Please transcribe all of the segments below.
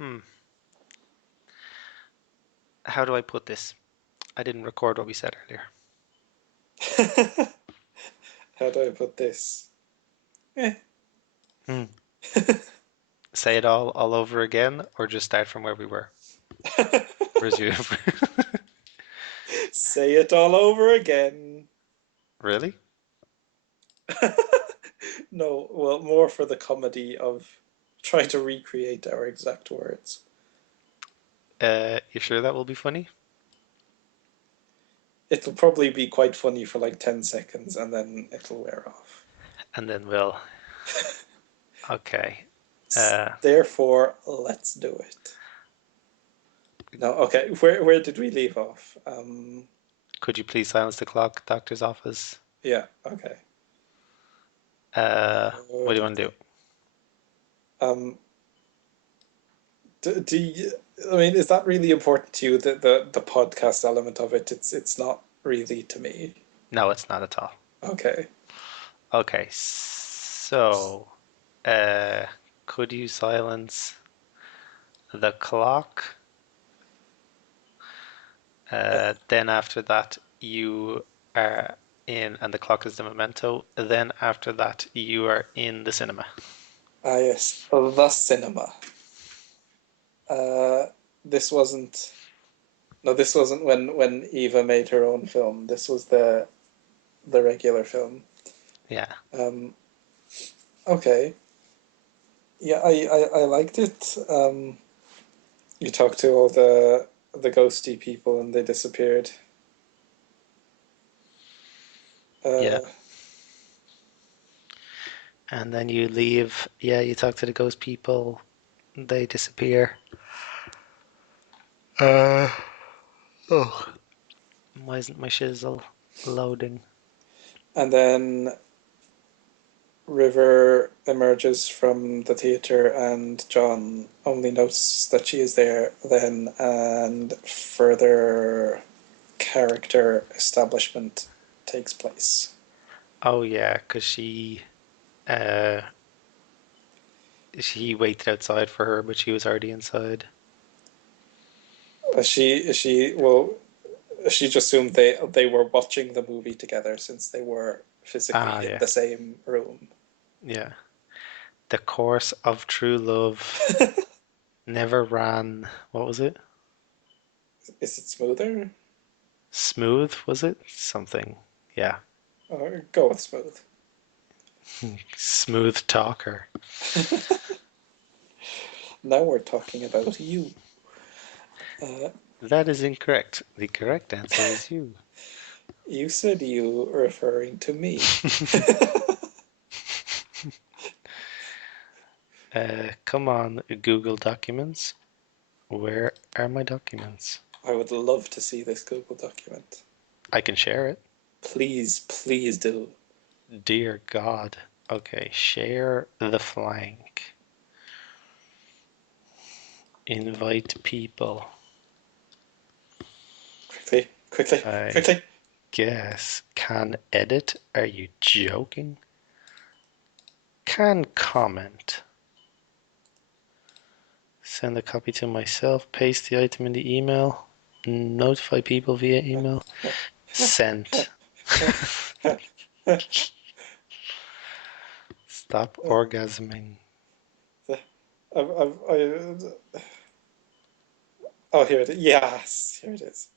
Hmm. How do I put this? I didn't record what we said earlier. How do I put this? Eh. Hmm. Say it all over again, or just start from where we were. Resume. Say it all over again. Really? No, well, more for the comedy of trying to recreate our exact words. You sure that will be funny? It'll probably be quite funny for like 10 seconds and then it'll wear off. And then we'll. Okay. Uh, Therefore, let's do it. No, okay, where did we leave off? could you please silence the clock, doctor's office? Yeah, okay. What do you want to do? Um, do you, I mean, is that really important to you, the podcast element of it? It's not really to me. No, it's not at all. Okay. Okay, so uh, could you silence the clock? Then after that, you are in, and the clock is the memento. Then after that, you are in the cinema. Ah, yes. The cinema. Uh, this wasn't. No, this wasn't when Eva made her own film. This was the regular film. Yeah, Um, okay. Yeah, I liked it. You talked to all the ghosty people and they disappeared. yeah. Uh, And then you leave. Yeah, you talk to the ghost people. They disappear. Uh, oh, why isn't my shizzle loading? and then River emerges from the theater, and John only notes that she is there then, and further character establishment takes place. Oh yeah, because uh, she waited outside for her, but she was already inside. Well, she just assumed they were watching the movie together since they were physically Ah in yeah, the same room. yeah. The course of true love never ran. What was it? Is it smoother? Smooth, was it? Something. Yeah. Or go with smooth. Smooth talker. Now we're talking about you. Uh, That is incorrect. The correct answer is you. you said you referring to me. Come on, Google Documents. Where are my documents? I would love to see this Google document. I can share it. Please, please do. Dear God. Okay, share the flank. Invite people. Quickly, quickly, I quickly. guess. Can edit? Are you joking? Can comment. Send a copy to myself. Paste the item in the email. Notify people via email. Sent. Stop orgasming. Oh, here it is. Yes, here it is.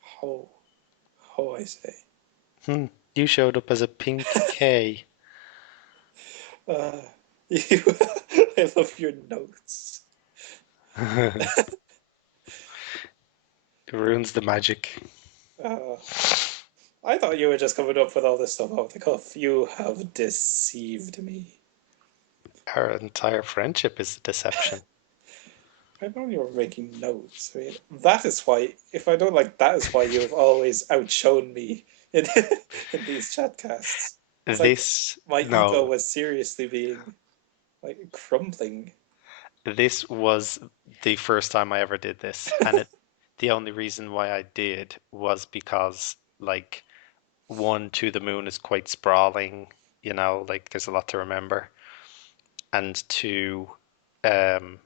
Ho, ho, I say. Hmm. You showed up as a pink K. Uh, you, I love your notes. It ruins the magic. Uh, I thought you were just coming up with all this stuff off the cuff. You have deceived me. Our entire friendship is a deception. I know you were making notes. I mean, that is why, if I don't like, that is why you have always outshone me in, in these chatcasts. It's like This, my ego no, was seriously being like crumbling. this was the first time I ever did this, and the only reason why I did was because, like, one, To the Moon is quite sprawling, like there's a lot to remember, and two, um,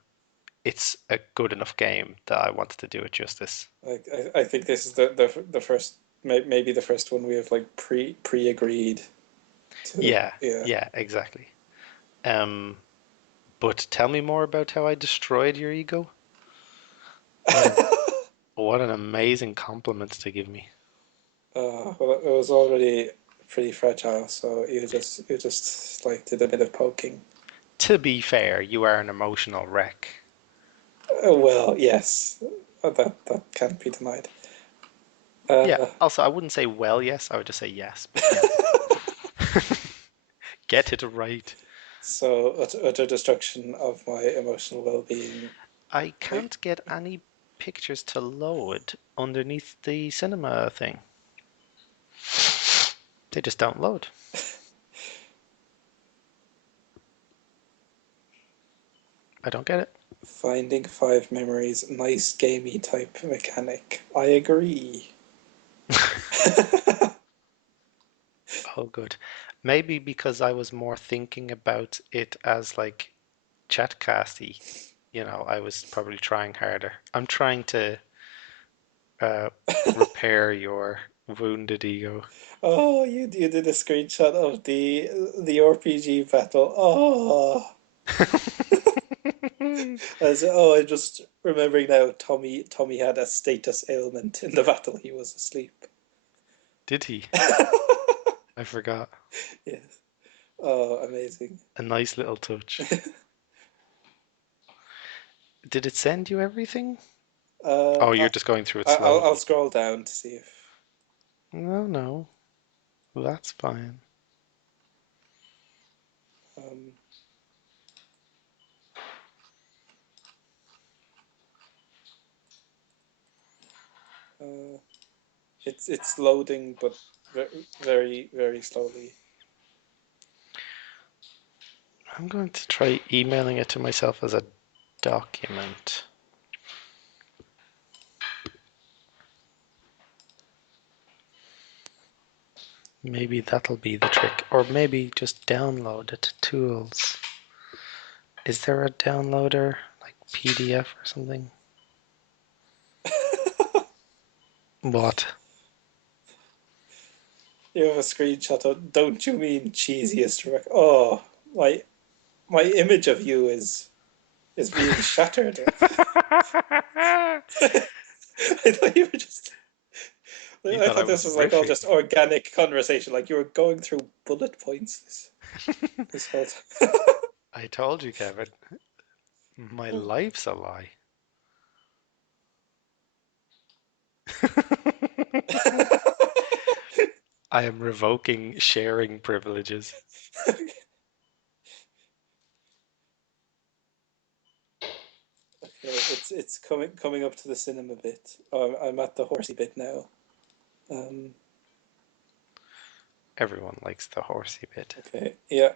it's a good enough game that I wanted to do it justice. Like I think this is the first, maybe the first one we have like pre-agreed to. Yeah, Yeah. yeah, exactly. Um, but tell me more about how I destroyed your ego. What an what an amazing compliment to give me. Well, it was already pretty fragile, so you just like did a bit of poking. To be fair, you are an emotional wreck. Well, yes, that can't be denied. Yeah, Uh, also I wouldn't say well yes, I would just say yes, but yeah. Get it right. so utter destruction of my emotional well-being. I Like, can't get any pictures to load underneath the cinema thing. They just don't load. I don't get it. finding five memories, nice gamey type mechanic. I agree. Oh, good. Maybe because I was more thinking about it as like chatcasty, I was probably trying harder. I'm trying to uh, repair your wounded ego. Oh, you did a screenshot of the RPG battle. Oh, I'm just remembering now. Tommy had a status ailment in the battle. He was asleep. Did he? I forgot. Yes. Oh, amazing. A nice little touch. Did it send you everything? Uh, Oh, I, you're just going through it I'll slowly. scroll down to see if. No, no, that's fine. Um, uh, it's loading, but very slowly. I'm going to try emailing it to myself as a document. Maybe that'll be the trick. Or maybe just download it. Tools. Is there a downloader? Like PDF or something? What? You have a screenshot of. Don't you mean cheesiest? Oh, my image of you is being shattered. I thought you were just. You I thought I thought this was was like all riffing. just organic conversation. Like you were going through bullet points this whole time. I told you, Kevin. My life's a lie. I am revoking sharing privileges. Okay, it's coming up to the cinema bit. Oh, I'm at the horsey bit now. Um, Everyone likes the horsey bit. okay, yeah.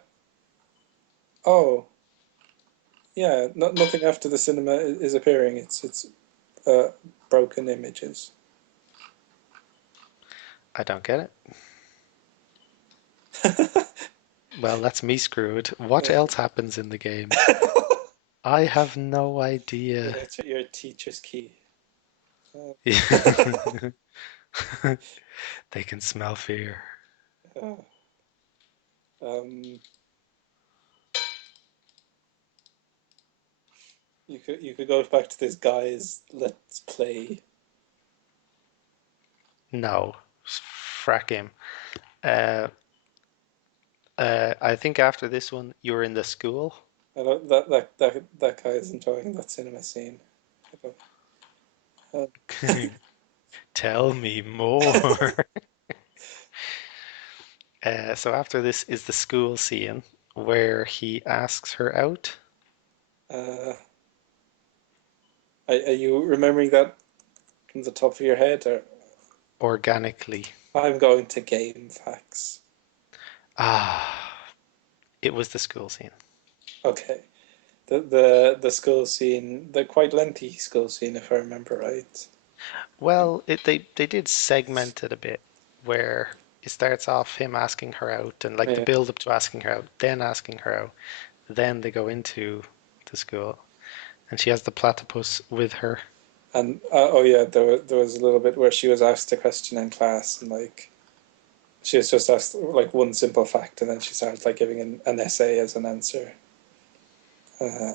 Oh, yeah. Nothing after the cinema is appearing. It's uh, broken images. I don't get it. Well, that's me screwed. What Yeah. else happens in the game? I have no idea. Yeah, it's your teacher's key. Uh, They can smell fear. uh, um, you could go back to this guy's let's play. No, frack him. Uh, I think after this one, you're in the school. I don't, that guy is enjoying that cinema scene. I don't, Tell me more. So after this is the school scene where he asks her out uh, are you remembering that from the top of your head, or organically. I'm going to game facts. Ah, it was the school scene. Okay, the school scene, the quite lengthy school scene, if I remember right. Well, they did segment it a bit where it starts off him asking her out and like the Yeah, build up to asking her out, then asking her out, then they go into to school, and she has the platypus with her. And oh yeah, there was a little bit where she was asked a question in class, and like she was just asked like one simple fact, and then she started like giving an essay as an answer. Uh,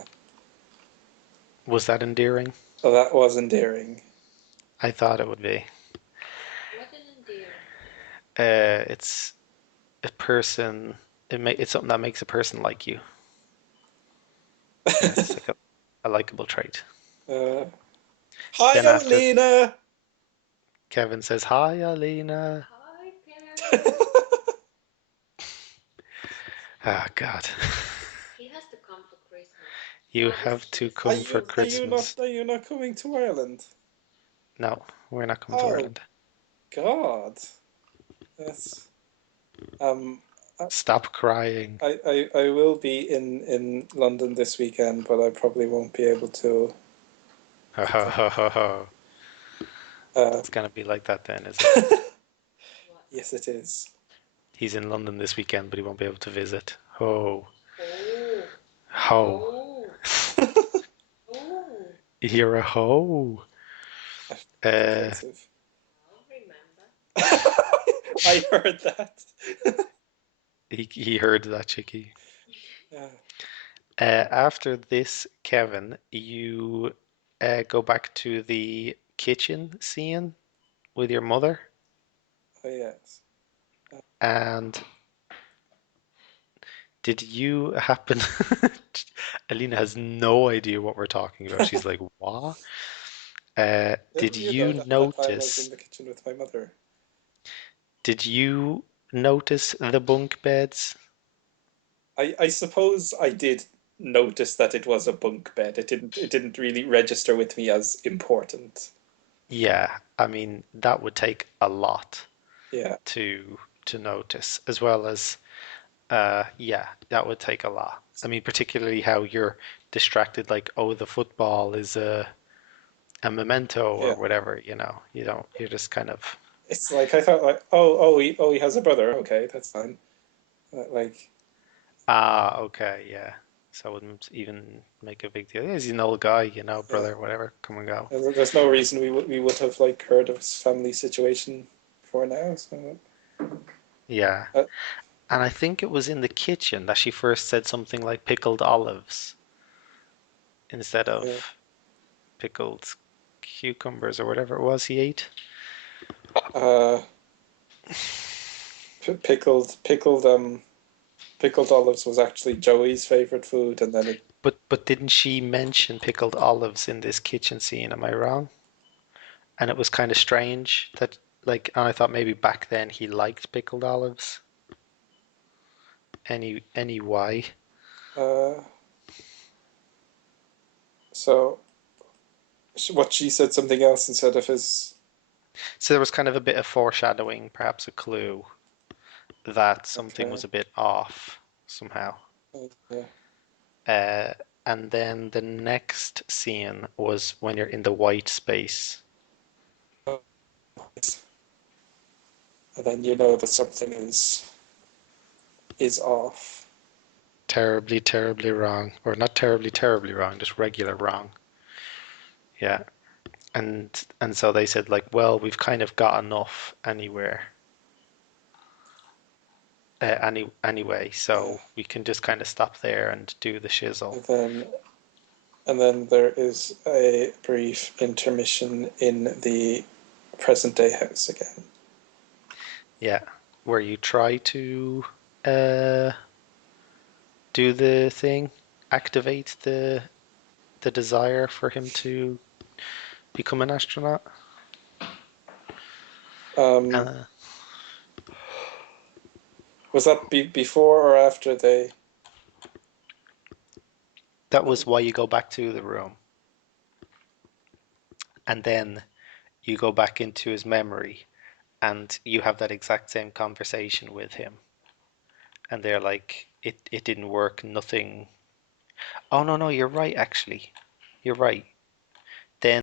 Was that endearing? so that was endearing. I thought it would be. It's a person. It's something that makes a person like you. Yeah, it's like a likable trait. uh, Hi, Then after Alina. Kevin says, "Hi, Alina." Ah, God. You have to come for Christmas. Are you not coming to Ireland? No, we're not coming to Oh Ireland. God, that's um. Stop crying. I will be in London this weekend, but I probably won't be able to. Ho, ho, ho, ho, ho. Uh, It's gonna be like that then, is it? yes, it is. He's in London this weekend, but he won't be able to visit. Ho, ho. You're a ho. Uh, Offensive. I heard that. he heard that, Chicky. Yeah. After this, Kevin, you go back to the kitchen scene with your mother, Oh yes. and did you happen? Alina has no idea what we're talking about. She's like, "What?" Did You you know that I was in notice? the kitchen with my mother. Did you notice the bunk beds? I suppose I did notice that it was a bunk bed. It didn't really register with me as important. Yeah, I mean that would take a lot Yeah. to notice, as well as yeah, that would take a lot. I mean, particularly how you're distracted, like, oh, the football is a memento or Yeah. whatever, you know. You don't, you're just kind of, It's like I thought like he has a brother. Okay, that's fine. Like ah, okay, yeah. So I wouldn't even make a big deal. Yeah, he's an old guy, you know, yeah. brother, whatever, come and go. There's no reason we would have like heard of his family situation before now. So Yeah. uh, And I think it was in the kitchen that she first said something like pickled olives instead yeah. of pickled cucumbers or whatever it was he ate. uh, pickled olives was actually Joey's favorite food, and then it But didn't she mention pickled olives in this kitchen scene? Am I wrong? And it was kind of strange that, like, and I thought maybe back then he liked pickled olives. Any why? uh, so what she said something else instead of his. So there was kind of a bit of foreshadowing, perhaps a clue that something Okay. was a bit off somehow. Yeah. Uh, and then the next scene was when you're in the white space. And then you know that something is off. Terribly, terribly wrong. Or not terribly, terribly wrong, just regular wrong. Yeah. And so they said like, well, we've kind of got enough anywhere. Anyway, Yeah. so we can just kind of stop there and do the shizzle. And then and then there is a brief intermission in the present day house again. Yeah. Where you try to uh do the thing, activate the desire for him to become an astronaut. Um, Uh, was that before or after they? that was why you go back to the room. And then you go back into his memory and you have that exact same conversation with him. And they're like, it didn't work, nothing. Oh, no, no, you're right, actually. You're right. Then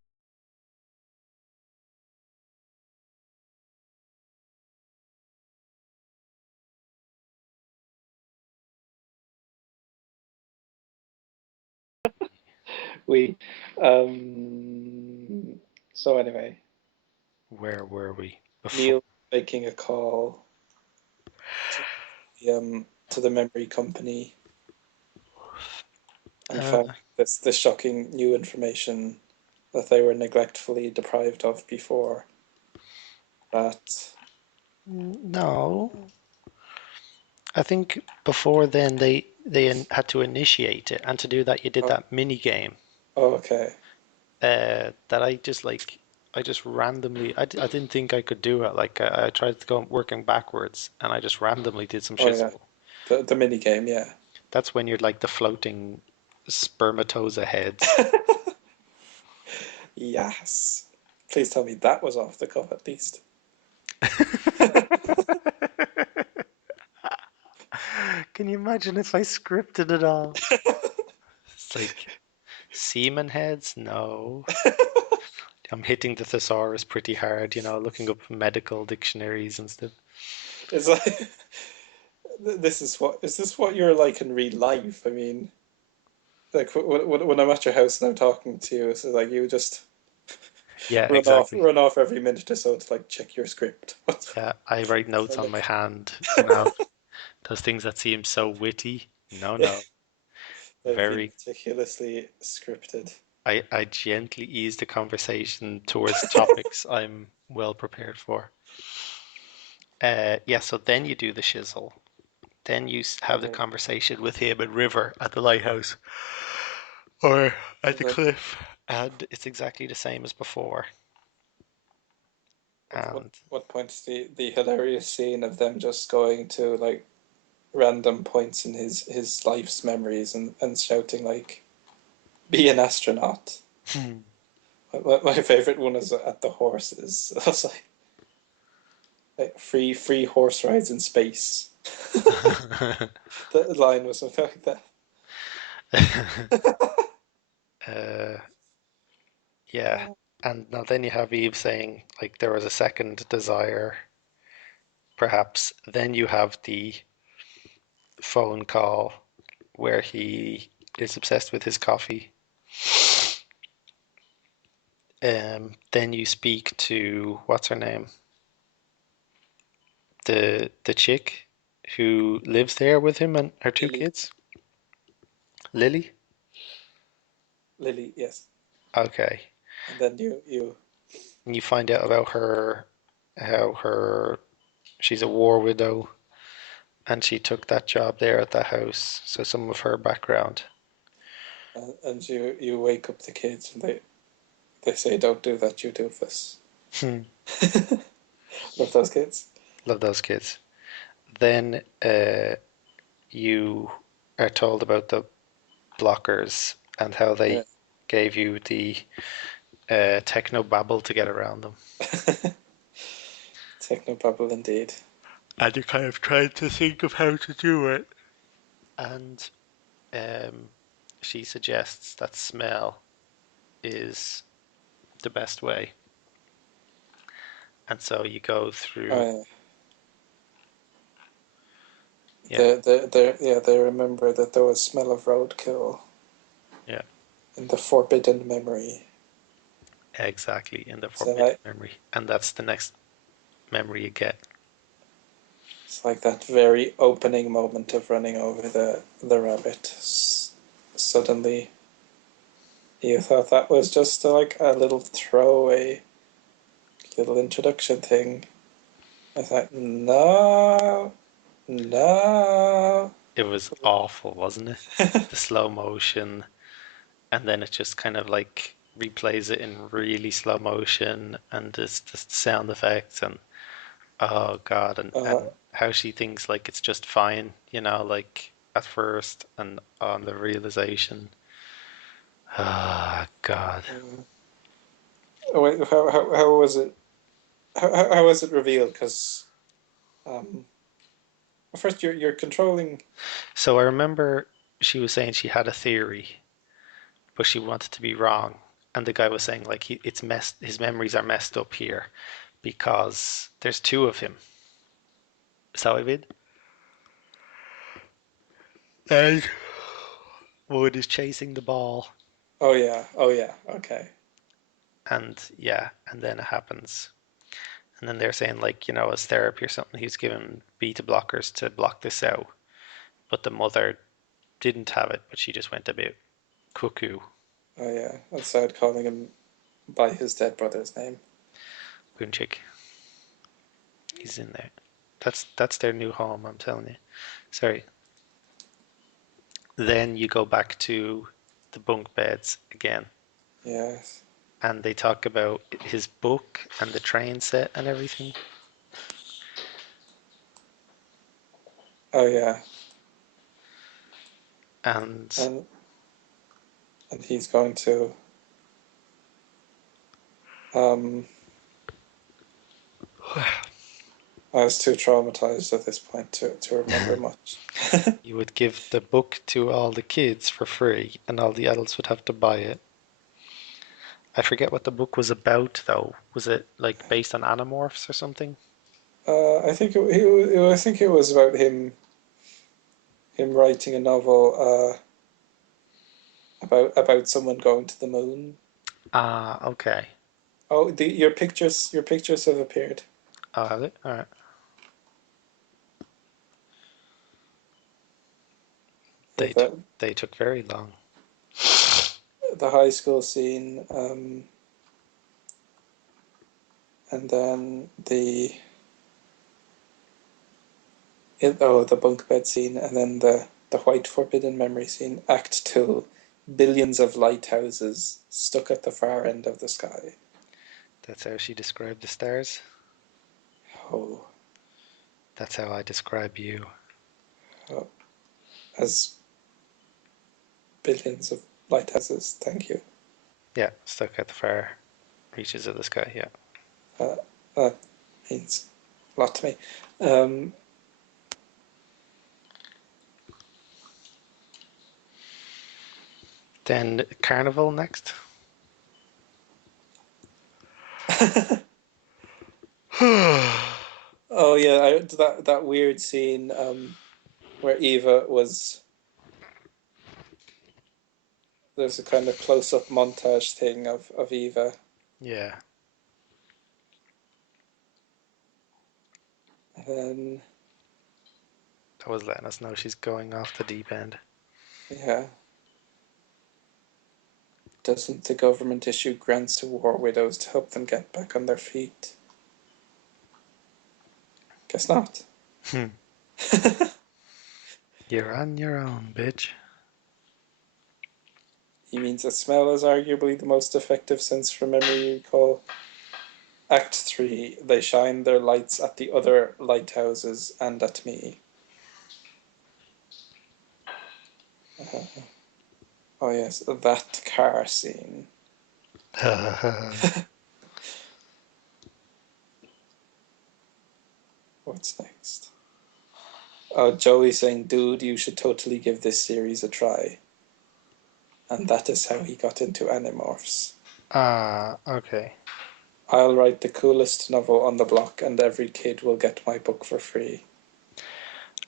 We. So anyway, Where were we before? Neil making a call to to the memory company and Uh, found this shocking new information that they were neglectfully deprived of before. That no, I think before then they had to initiate it, and to do that you did oh, that mini game oh, okay, that I just randomly I didn't think I could do it. Like I tried to go working backwards, and I just randomly did some oh yeah, shizzle. the mini game, yeah. That's when you're like the floating spermatoza heads. Yes. Please tell me that was off the cuff at least. Can you imagine if I scripted it all? It's like semen heads? No. I'm hitting the thesaurus pretty hard, looking up medical dictionaries and stuff. It's like is this what you're like in real life? I mean, like when I'm at your house and I'm talking to you, it's like you just Yeah, exactly. run off every minute or so to like check your script. Yeah, I write notes on my Like, hand, those things that seem so witty. No, yeah, no. they've been Very, meticulously scripted. I gently ease the conversation towards topics I'm well prepared for. Yeah, so then you do the shizzle. Then you have the Mhm. conversation with him and River at the lighthouse or at And the then cliff, and it's exactly the same as before. And what point is the hilarious scene of them just going to like random points in his life's memories and shouting like be an astronaut. My favorite one is at the horses. I was like free horse rides in space. The line was something like that. uh, yeah, and now then you have Eve saying like there was a second desire, perhaps. Then you have the phone call where he is obsessed with his coffee. Then you speak to what's her name, the chick who lives there with him and her two Lily, kids, Lily. Lily, yes. Okay, And then you and you find out about her, how her she's a war widow, and she took that job there at that house. So some of her background. and you wake up the kids and they say don't do that, you do this. Hmm. Love those kids. Love those kids. Then you are told about the blockers and how Yeah. they gave you the techno babble to get around them. Technobabble indeed. And you kind of tried to think of how to do it. And um, she suggests that smell is the best way. And so you go through, Oh, yeah, yeah, they remember that there was smell of roadkill yeah, in the forbidden memory. exactly, in the So forbidden like memory. And that's the next memory you get. it's like that very opening moment of running over the rabbit. Suddenly, you thought that was just like a little throwaway, little introduction thing. I thought, no, no. It was awful, wasn't it? The slow motion, and then it just kind of like replays it in really slow motion, and the sound effects, and oh God, uh, and how she thinks like it's just fine, like at first, and on the realization. Ah, God. wait, how was it? How was it revealed? Because um, first you're controlling. So I remember she was saying she had a theory, but she wanted to be wrong. And the guy was saying like it's messed. His memories are messed up here because there's two of him. Is that what I mean? And Wood is chasing the ball, Oh yeah. Oh yeah. Okay. And yeah, and then it happens. And then they're saying, like, as therapy or something, he's given beta blockers to block this out. But the mother didn't have it, but she just went a bit cuckoo. Oh yeah. And started calling him by his dead brother's name. Moon Chick, he's in there. That's their new home, I'm telling you. Sorry. Then you go back to the bunk beds again, Yes. and they talk about his book and the train set and everything. Oh yeah. And And he's going to um I was too traumatized at this point to remember much. you would give the book to all the kids for free, and all the adults would have to buy it. I forget what the book was about, though. Was it like based on Animorphs or something? I think I think it was about him writing a novel about someone going to the moon. Ah, okay. Oh, your pictures have appeared. Oh, have it? All right. Yeah, They took they took very long. the high school scene, and then the bunk bed scene, and then the white forbidden memory scene. Act two, billions of lighthouses stuck at the far end of the sky. That's how she described the stars. Oh, That's how I describe you. oh as billions of lighthouses. Thank you. Yeah, stuck at the far reaches of the sky. Yeah. Uh, that means a lot to me. Um, Then Carnival next. oh yeah, that weird scene where Eva was. There's a kind of close up montage thing of Eva, Yeah, and then that was letting us know she's going off the deep end. yeah, doesn't the government issue grants to war widows to help them get back on their feet? Guess not. Hmm. You're on your own, bitch. He means that smell is arguably the most effective sense from memory recall. Act 3, they shine their lights at the other lighthouses and at me. Uh, oh, yes, that car scene. What's next? Oh, Joey saying, dude, you should totally give this series a try. And that is how he got into Animorphs. Ah, okay. I'll write the coolest novel on the block, and every kid will get my book for free.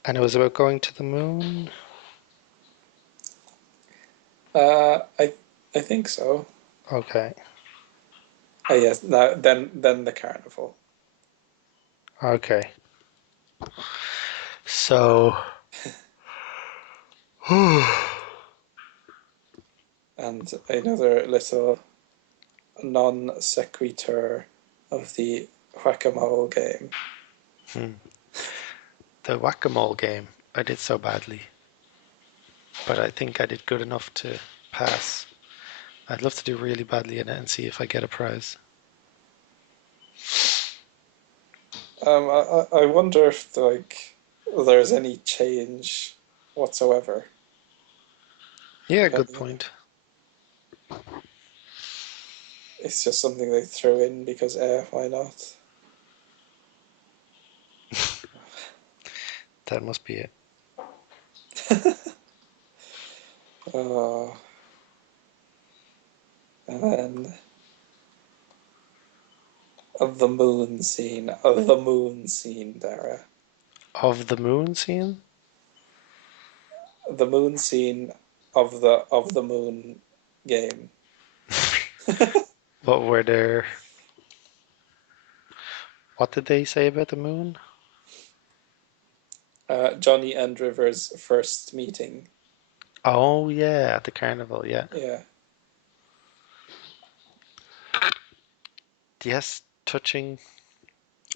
And it was about going to the moon? I think so. Okay. Yes. Now then the carnival. Okay. So, And another little non sequitur of the whack-a-mole game. hmm, the whack-a-mole game. I did so badly, but I think I did good enough to pass. I'd love to do really badly in it and see if I get a prize. I wonder if there's any change whatsoever Yeah, good depending. point. It's just something they threw in because why not? That must be it. Uh, and then of the moon scene, Dara. Of the moon scene? The moon scene of the moon. game. What were their, what did they say about the moon? Johnny and River's first meeting. Oh yeah, at the carnival, yeah. Yeah. Yes, touching,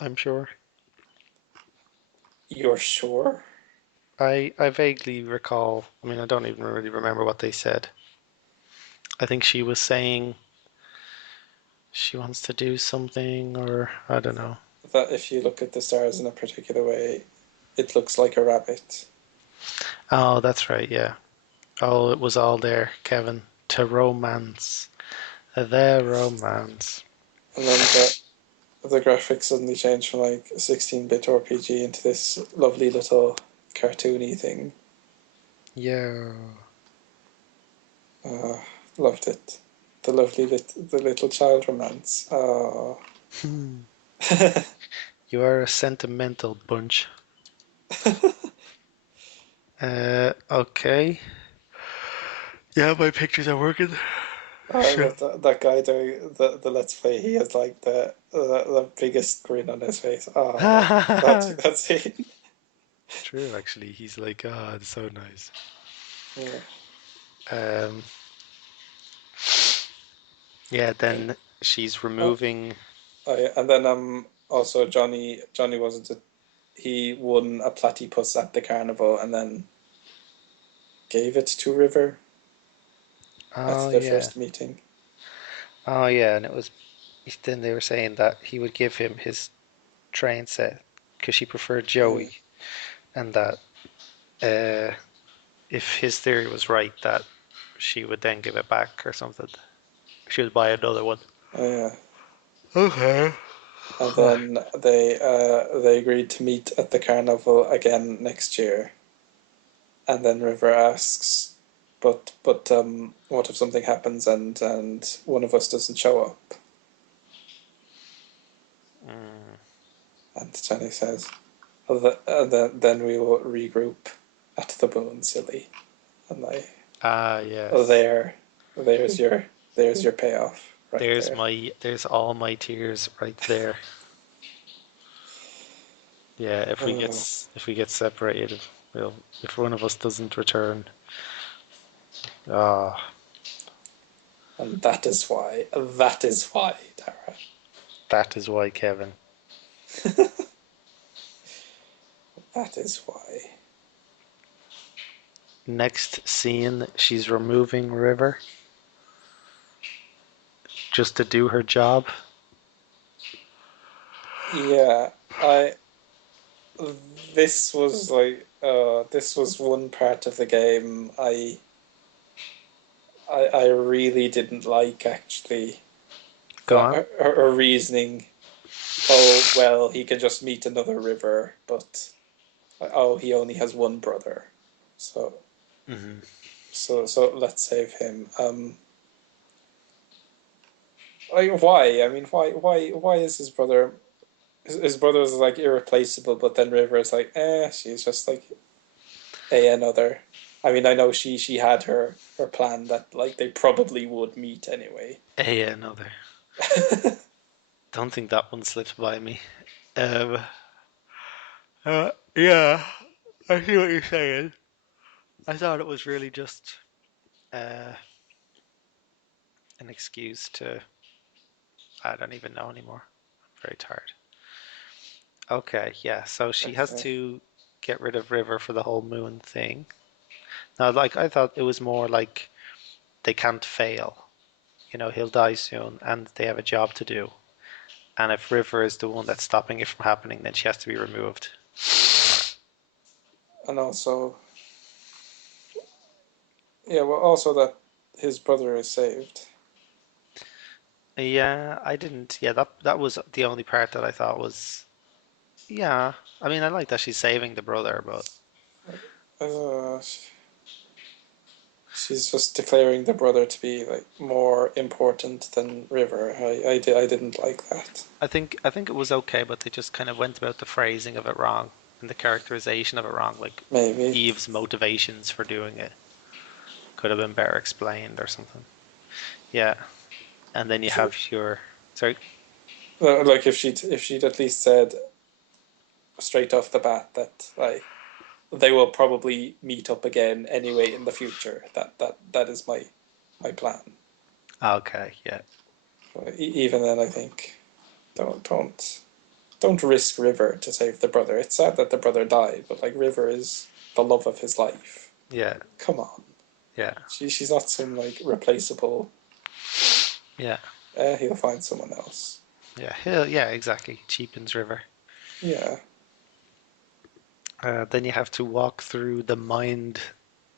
I'm sure. You're sure? I vaguely recall, I mean, I don't even really remember what they said. I think she was saying she wants to do something, or I don't know. That if you look at the stars in a particular way, it looks like a rabbit. Oh, that's right, yeah. Oh, it was all there, Kevin. To romance. The romance. And then the graphics suddenly change from like a 16-bit RPG into this lovely little cartoony thing. Yeah. Uh, Loved it. The little child romance. Hmm. You are a sentimental bunch. Okay. Yeah, my pictures are working. I Sure. love that guy doing the Let's Play. He has like the biggest grin on his face. Oh, that's it. True, actually. He's like, ah, it's so nice. Yeah. Um, yeah, And then she's oh, removing. yeah, and then also Johnny wasn't it? He won a platypus at the carnival and then gave it to River at Oh, their yeah. first meeting. Oh, yeah, and it was. Then they were saying that he would give him his train set because she preferred Yeah, Joey, and that uh, if his theory was right, that she would then give it back or something. She would buy another one. oh yeah. Okay. And then they agreed to meet at the carnival again next year. And then River asks, but what if something happens and one of us doesn't show up? Mm. And Johnny says, then we will regroup at the moon, silly. And Ah, yes. there, there's your there's your payoff right There's there. there's all my tears right there. Yeah, Oh, if we get separated, we'll if one of us doesn't return. Ah, and that is why, Tara. that is why, Kevin. That is why. Next scene, she's removing River just to do her job. Yeah, I this was one part of the game I really didn't like actually. Go That on. her reasoning. Oh well, he can just meet another River, but oh, he only has one brother, so Hmm. so let's save him. Like why? I mean, why is his brother? His brother's like irreplaceable, but then River is like, she's just like another. I mean, I know she had her plan that like they probably would meet anyway. Yeah, another. Don't think that one slipped by me. Um, yeah, I see what you're saying. I thought it was really just uh, an excuse to. I don't even know anymore. I'm very tired. Okay, yeah. So she has Okay. to get rid of River for the whole moon thing. Now, like I thought it was more like they can't fail. You know, he'll die soon, and they have a job to do. And if River is the one that's stopping it from happening, then she has to be removed. And also, yeah, well, also that his brother is saved. Yeah, I didn't. Yeah, that was the only part that I thought was. Yeah, I mean, I like that she's saving the brother, but Uh, she's just declaring the brother to be like more important than River. I didn't like that. I think it was okay, but they just kind of went about the phrasing of it wrong and the characterization of it wrong. Like Maybe. Eve's motivations for doing it could have been better explained or something. Yeah, and then you have your sorry. Like if she'd at least said straight off the bat that like they will probably meet up again anyway in the future. That is my plan. Okay, yeah, Even then, I think don't risk River to save the brother. It's sad that the brother died, but like River is the love of his life. yeah, Come on, yeah, she's not some like replaceable. yeah, He'll find someone else. yeah. Yeah, exactly. Cheapens River. Yeah, Then you have to walk through the mind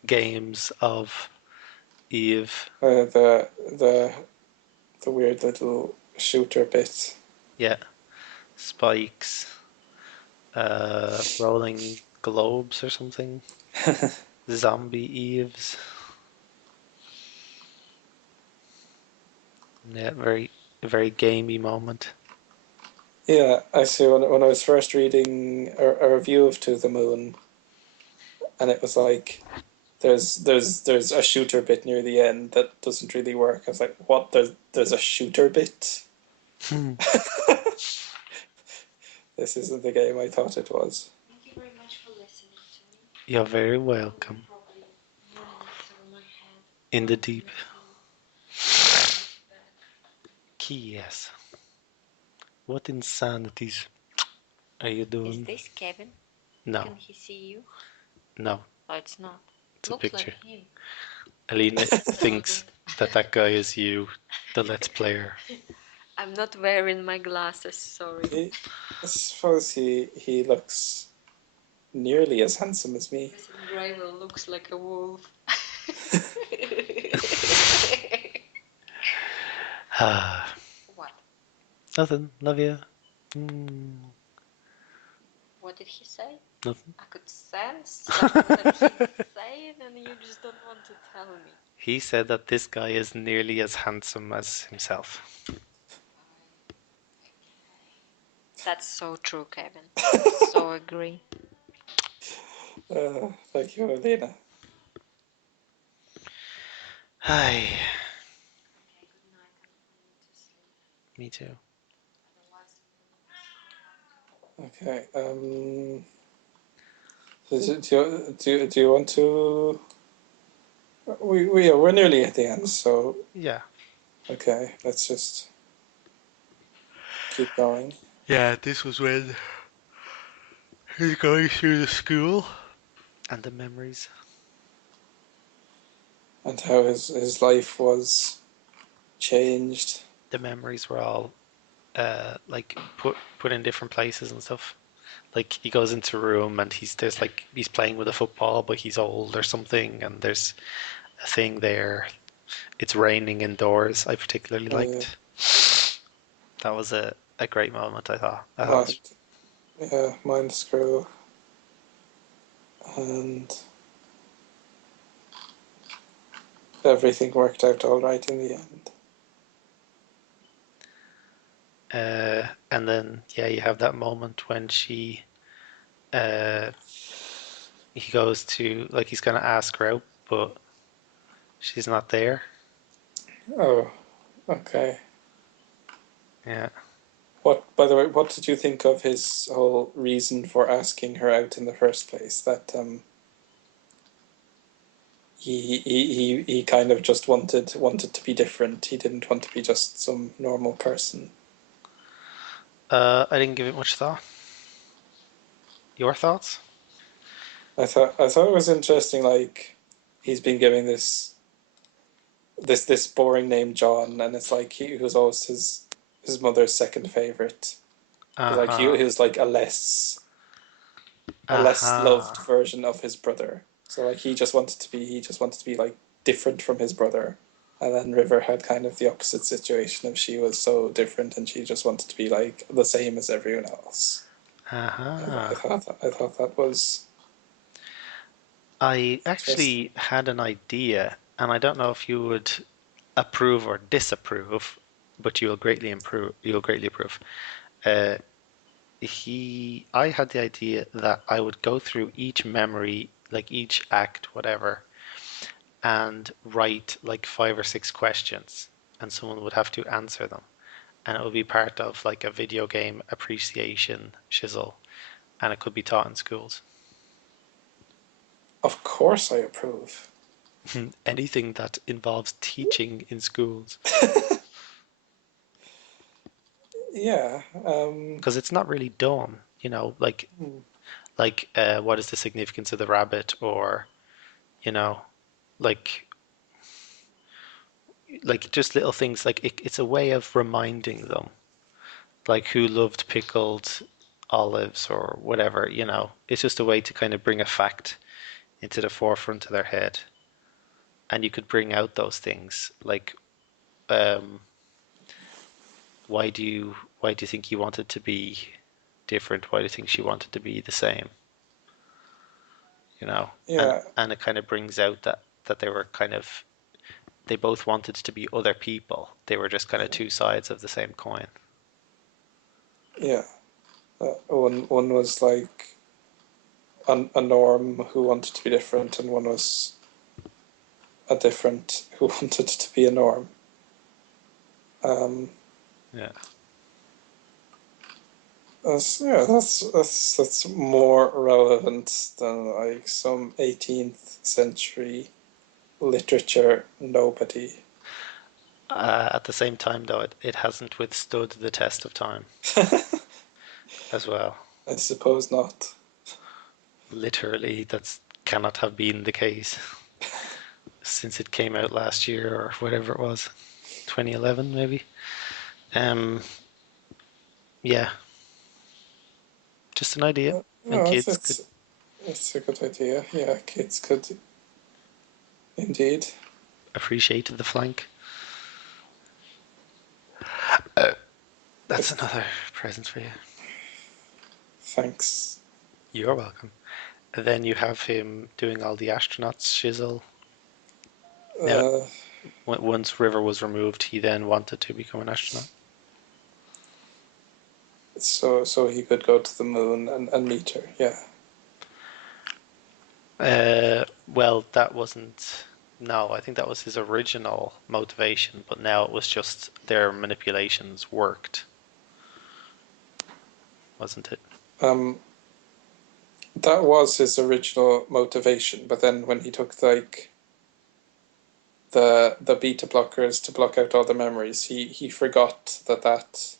games of Eve. the weird little shooter bit. Yeah, spikes, rolling globes or something. Zombie Eves. Yeah, very gamey moment. Yeah, I see. When I was first reading a review of To the Moon, and it was like there's a shooter bit near the end that doesn't really work. I was like, what? There's a shooter bit. This isn't the game I thought it was. You're very welcome. In the deep. Yes. What insanities are you Is doing? this Kevin? No, Can he see you? no, Oh, it's not. it's a Looks like picture. him. Alina So thinks good. that guy is you, the Let's Player. I'm not wearing my glasses, sorry. I suppose he looks nearly as handsome as me. Listen, Gravel looks like a wolf. Ah, What? nothing. Love you. Mm, What did he say? nothing. I could sense something that he's saying and you just don't want to tell me. He said that this guy is nearly as handsome as himself. That's so true, Kevin. So agree. Thank you, Elena. Hi. Me too. Okay. Do you want to? We're nearly at the end, so Yeah. okay. Let's just keep going. Yeah, this was when he's going through the school. And the memories. And how his life was changed. The memories were all like put in different places and stuff. Like he goes into a room and he's playing with a football, but he's old or something, and there's a thing there. It's raining indoors. I particularly Uh, liked. That was a great moment. I thought it uh, was, yeah, mind screw, and everything worked out all right in the end. and then yeah, you have that moment when uh he goes to like he's gonna ask her out, but she's not there. Oh, okay. Yeah. What, by the way, what did you think of his whole reason for asking her out in the first place? That he kind of just wanted to be different. He didn't want to be just some normal person. I didn't give it much thought. Your thoughts? I thought it was interesting. Like he's been giving this boring name John, and it's like he was always his mother's second favorite. But like he Uh-huh. was like a less loved Uh-huh. version of his brother. So like he just wanted to be like different from his brother. And then River had kind of the opposite situation of she was so different and she just wanted to be like the same as everyone else. I Uh-huh. thought that was I interesting. actually had an idea, and I don't know if you would approve or disapprove, but you'll greatly approve. Uh, I had the idea that I would go through each memory, like each act, whatever, and write like 5 or 6 questions. and someone would have to answer them. And it would be part of like a video game appreciation shizzle, and it could be taught in schools. Of course I approve. Anything that involves teaching in schools. Yeah. Because it's not really dumb, Hmm. what is the significance of the rabbit, or you know, like just little things like it's a way of reminding them, like who loved pickled olives or whatever. It's just a way to kind of bring a fact into the forefront of their head, and you could bring out those things like, um, why do you think you wanted to be different? Why do you think she wanted to be the same? And Yeah. it kind of brings out that they were kind of, they both wanted to be other people. They were just kind of two sides of the same coin. Yeah. One was like a norm who wanted to be different, and one was a different who wanted to be a norm. Um, Yeah. that's more relevant than like some 18th century literature nobody. At the same time, though, it hasn't withstood the test of time as well. I suppose not. Literally, that's cannot have been the case since it came out last year or whatever it was, 2011 maybe. Um, yeah, just an idea, and No, kids could it's a good idea. Yeah, kids could indeed. appreciate the flank. That's If another present for you. thanks. You're welcome. And then you have him doing all the astronauts shizzle. Now, Uh, once River was removed, he then wanted to become an astronaut. so he could go to the moon and meet her. Yeah. Well, that wasn't. No, I think that was his original motivation, but now it was just their manipulations worked, wasn't it? Um, that was his original motivation, but then when he took like the beta blockers to block out all the memories, he forgot that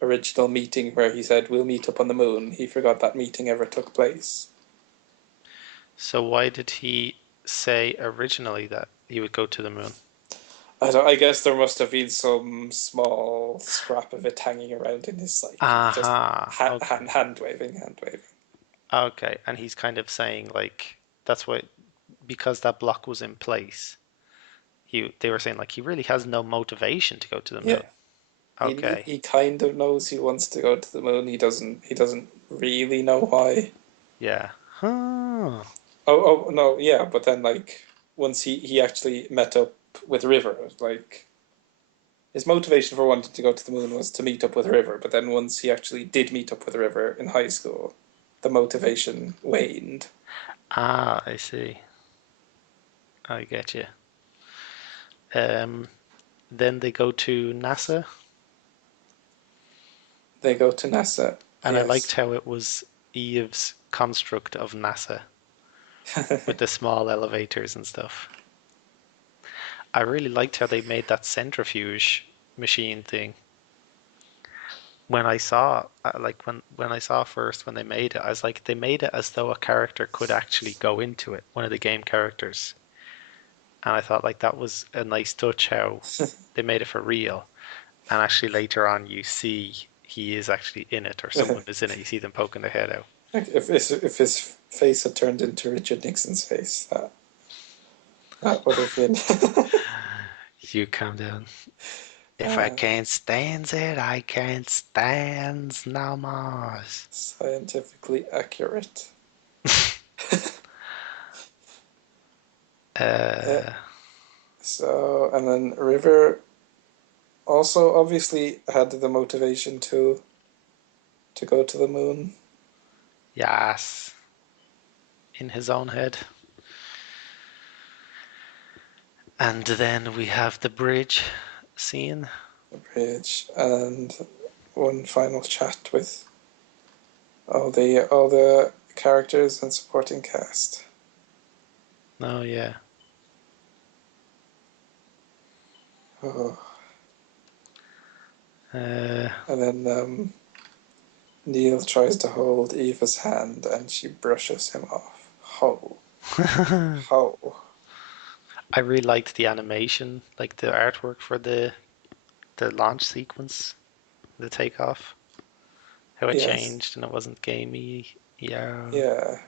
original meeting where he said we'll meet up on the moon. He forgot that meeting ever took place. So why did he say originally that he would go to the moon? I guess there must have been some small scrap of it hanging around in his psyche, just Aha. Okay. hand waving, hand waving. Okay. And he's kind of saying like that's why, because that block was in place. They were saying like he really has no motivation to go to the Yeah, moon. Okay. he kind of knows he wants to go to the moon. He doesn't really know why. Yeah. Huh. Oh no, yeah, but then like once he actually met up with River, like his motivation for wanting to go to the moon was to meet up with River, but then once he actually did meet up with River in high school, the motivation waned. Ah, I see. I get you. Um, then they go to NASA, They go to NASA. and I liked Yes. how it was Eve's construct of NASA with the small elevators and stuff. I really liked how they made that centrifuge machine thing. When I saw, like when I saw first when they made it, I was like, they made it as though a character could actually go into it, one of the game characters. And I thought like that was a nice touch how they made it for real. And actually later on you see he is actually in it, or someone is in it. You see them poking their head out. If his face had turned into Richard Nixon's face, that would have been You calm down. If I uh, can't stand it, I can't stand no more. scientifically accurate. Uh, Uh, so and then River also obviously had the motivation to go to the moon. yes, in his own head. And then we have the bridge scene. the bridge, and one final chat with all the characters and supporting cast. Oh yeah. Oh. Uh, And then Neil tries to hold Eva's hand, and she brushes him off. How? How? I really liked the animation, like the artwork for the launch sequence, the takeoff, how it Yes. changed and it wasn't gamey. Yeah, Yeah.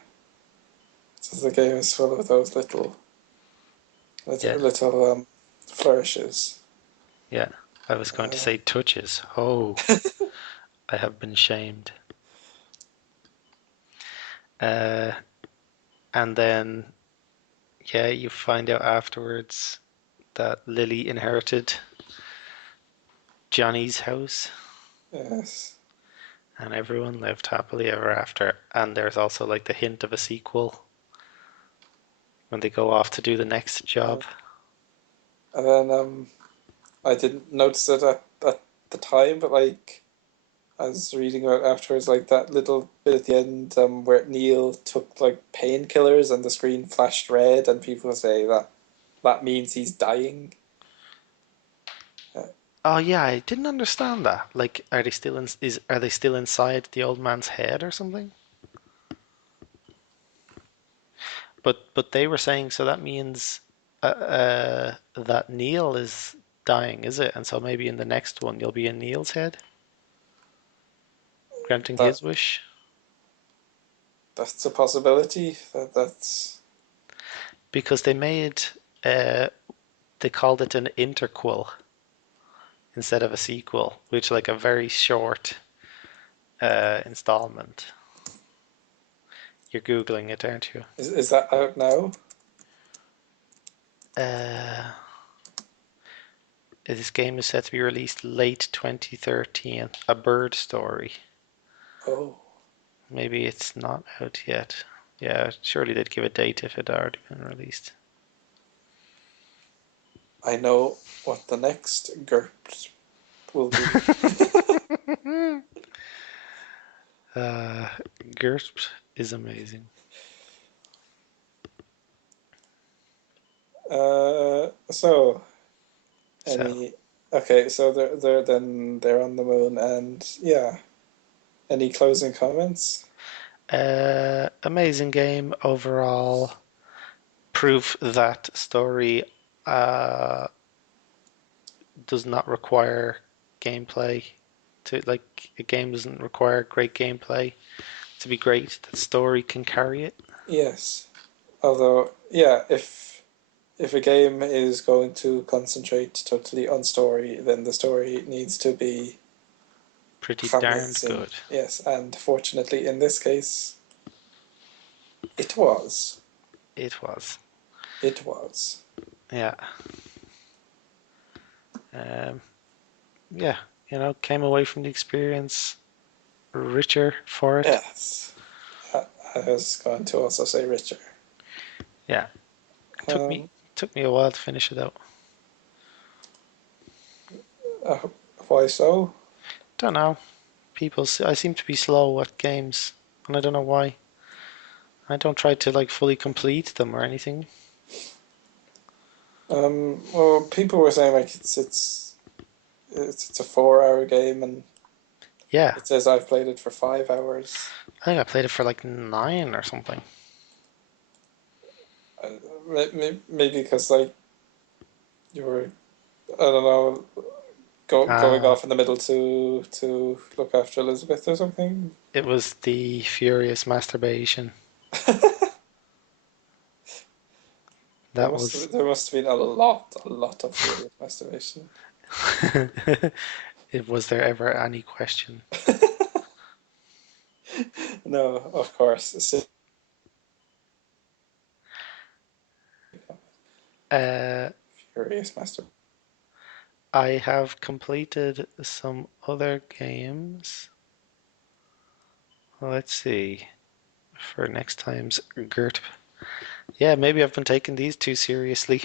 So the game is full of those yeah, little flourishes. yeah. I was going to Uh, say touches. Oh, I have been shamed. Uh, and then yeah, you find out afterwards that Lily inherited Johnny's house, yes. and everyone lived happily ever after. And there's also like the hint of a sequel when they go off to do the next Uh, job. and then I didn't notice it at the time, but like I was reading about afterwards, like that little bit at the end where Neil took like painkillers and the screen flashed red, and people say that that means he's dying. Uh, Oh yeah, I didn't understand that. Like, are they still inside the old man's head or something? But they were saying so that means that Neil is dying, is it? And so maybe in the next one you'll be in Neil's head, granting that his wish. that's a possibility. That's Because uh they called it an interquel instead of a sequel, which like a very short installment. You're googling it, aren't you? is that out now? Uh, this game is set to be released late 2013. A Bird Story. Oh, Maybe it's not out yet. Yeah, surely they'd give a date if it had already been released. I know what the next GURPS will be. Uh, GURPS is amazing. So So, any okay, so they're on the moon, and yeah. Any closing comments? amazing game overall. Proof that story uh, does not require gameplay. To like a game doesn't require great gameplay to be great. That story can carry it. Yes. Although, yeah, if a game is going to concentrate totally on story, then the story needs to be Pretty darned amazing. good. Yes, and fortunately in this case, it was. It was. It was. Yeah. Um, yeah. Came away from the experience richer for it. Yes. I was going to also say Richard. Yeah. Took me Um, took me a while to finish it out. uh, why so? Don't know. I seem to be slow at games, and I don't know why. I don't try to like fully complete them or anything. Well, people were saying like it's a 4 hour game, and Yeah, it says I've played it for 5 hours. I think I played it for like 9 or something. Maybe because like you were, I don't know, going Ah, off in the middle to look after Elizabeth or something. it was the furious masturbation. There That must was. have, there must have been a lot of furious masturbation. It was there ever any question? No, of course, Uh, furious masturbation. I have completed some other games. Let's see. For next time's GERT. Yeah, maybe I've been taking these too seriously.